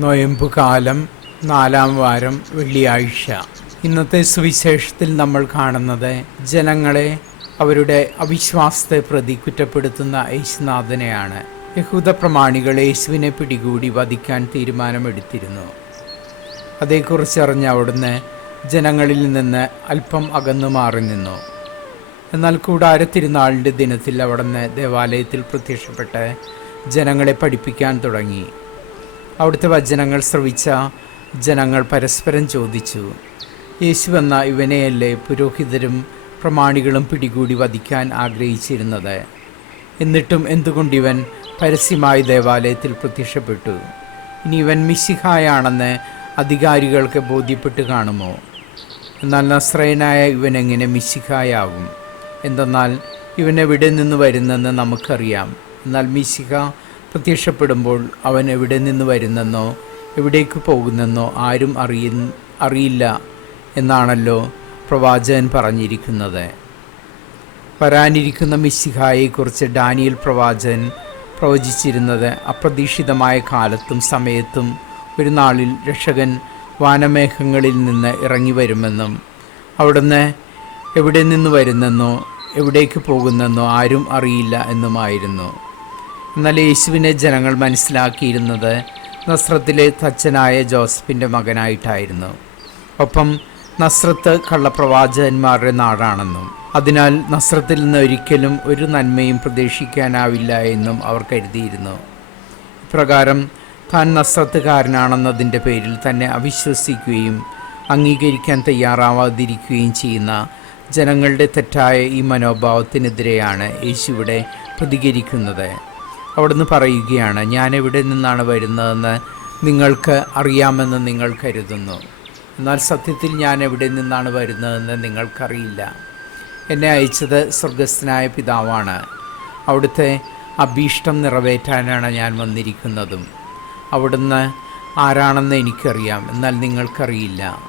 നൊയമ്പുകാലം നാലാം വാരം വെള്ളിയാഴ്ച. ഇന്നത്തെ സുവിശേഷത്തിൽ നമ്മൾ കാണുന്നത് ജനങ്ങളെ അവരുടെ അവിശ്വാസത്തെ പ്രതി കുറ്റപ്പെടുത്തുന്ന യേശുനാഥനെയാണ്. യഹൂദ പ്രമാണികൾ യേശുവിനെ പിടികൂടി വധിക്കാൻ തീരുമാനമെടുത്തിരുന്നു. അതേക്കുറിച്ചറിഞ്ഞ അവിടുന്ന് ജനങ്ങളിൽ നിന്ന് അല്പം അകന്നു മാറി നിന്നു. എന്നാൽ കൂടാരത്തിരുന്നാളിന്റെ ദിനത്തിൽ അവിടുന്ന് ദേവാലയത്തിൽ പ്രത്യക്ഷപ്പെട്ട് ജനങ്ങളെ പഠിപ്പിക്കാൻ തുടങ്ങി. അവിടുത്തെ വചനങ്ങൾ ശ്രവിച്ച ജനങ്ങൾ പരസ്പരം ചോദിച്ചു യേശു എന്ന ഇവനെയല്ലേ പുരോഹിതരും പ്രമാണികളും പിടികൂടി വധിക്കാൻ ആഗ്രഹിച്ചിരുന്നത്? എന്നിട്ടും എന്തുകൊണ്ടിവൻ പരസ്യമായി ദേവാലയത്തിൽ പ്രത്യക്ഷപ്പെട്ടു? ഇനി ഇവൻ മിശിഹായാണെന്ന് അധികാരികൾക്ക് ബോധ്യപ്പെട്ട് കാണുമോ? എന്നാൽ നസ്രയനായ ഇവൻ എങ്ങനെ മിശിഹായാവും? എന്തെന്നാൽ ഇവൻ എവിടെ നിന്ന് വരുന്നെന്ന് നമുക്കറിയാം. എന്നാൽ മിശിഹ പ്രത്യക്ഷപ്പെടുമ്പോൾ അവൻ എവിടെ നിന്ന് വരുന്നെന്നോ എവിടേക്ക് പോകുന്നെന്നോ ആരും അറിയ അറിയില്ല എന്നാണല്ലോ പ്രവാചകൻ പറഞ്ഞിരിക്കുന്നത്. വരാനിരിക്കുന്ന മിശിഹായെക്കുറിച്ച് ഡാനിയൽ പ്രവാചകൻ പ്രവചിച്ചിരുന്നത് അപ്രതീക്ഷിതമായ കാലത്തും സമയത്തും ഒരു നാളിൽ രക്ഷകൻ വാനമേഘങ്ങളിൽ നിന്ന് ഇറങ്ങി വരുമെന്നും അവിടുന്ന് എവിടെ നിന്ന് വരുന്നെന്നോ എവിടേക്ക് പോകുന്നെന്നോ ആരും അറിയില്ല എന്നുമായിരുന്നു. എന്നാൽ യേശുവിനെ ജനങ്ങൾ മനസ്സിലാക്കിയിരുന്നത് നസ്രത്തിലെ തച്ചനായ ജോസഫിന്റെ മകനായിട്ടായിരുന്നു. ഒപ്പം നസ്രത്ത് കള്ളപ്രവാചകന്മാരുടെ നാടാണെന്നും അതിനാൽ നസ്രത്തിൽ നിന്ന് ഒരിക്കലും ഒരു നന്മയും പ്രതീക്ഷിക്കാനാവില്ല എന്നും അവർ കരുതിയിരുന്നു. ഇപ്രകാരം താൻ നസ്രത്തുകാരനാണെന്നതിന്റെ പേരിൽ തന്നെ അവിശ്വസിക്കുകയും അംഗീകരിക്കാൻ തയ്യാറാവാതിരിക്കുകയും ചെയ്യുന്ന ജനങ്ങളുടെ തെറ്റായ ഈ മനോഭാവത്തിനെതിരെയാണ് യേശുവിടെ പ്രതികരിക്കുന്നത്. അവിടുന്ന് പറയുകയാണ് ഞാൻ എവിടെ നിന്നാണ് വരുന്നതെന്ന് നിങ്ങൾക്ക് അറിയാമെന്ന് നിങ്ങൾ കരുതുന്നു. എന്നാൽ സത്യത്തിൽ ഞാൻ എവിടെ നിന്നാണ് വരുന്നതെന്ന് നിങ്ങൾക്കറിയില്ല. എന്നെ അയച്ചത് സ്വർഗസ്ഥനായ പിതാവാണ്. അവിടുത്തെ അഭീഷ്ടം നിറവേറ്റാനാണ് ഞാൻ വന്നിരിക്കുന്നതും. അവിടുന്ന് ആരാണെന്ന് എനിക്കറിയാം എന്നാൽ നിങ്ങൾക്കറിയില്ല.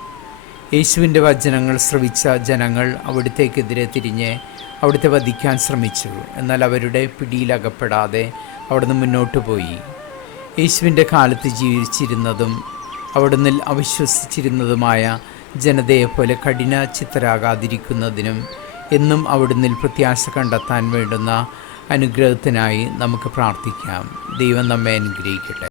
യേശുവിന്റെ വചനങ്ങൾ ശ്രവിച്ച ജനങ്ങൾ അവിടത്തേക്കെതിരെ തിരിഞ്ഞ് അവിടുത്തെ വധിക്കാൻ ശ്രമിച്ചു. എന്നാൽ അവരുടെ പിടിയിലകപ്പെടാതെ അവിടുന്ന് മുന്നോട്ട് പോയി. യേശുവിന്റെ കാലത്ത് ജീവിച്ചിരുന്നതും അവിടുന്ന് അവിശ്വസിച്ചിരുന്നതുമായ ജനതയെപ്പോലെ കഠിന ചിത്തരാകാതിരിക്കുന്നതിനും എന്നും അവിടുന്ന് പ്രത്യാശ കണ്ടെത്താൻ വേണ്ടുന്ന അനുഗ്രഹത്തിനായി നമുക്ക് പ്രാർത്ഥിക്കാം. ദൈവം നമ്മെ അനുഗ്രഹിക്കട്ടെ.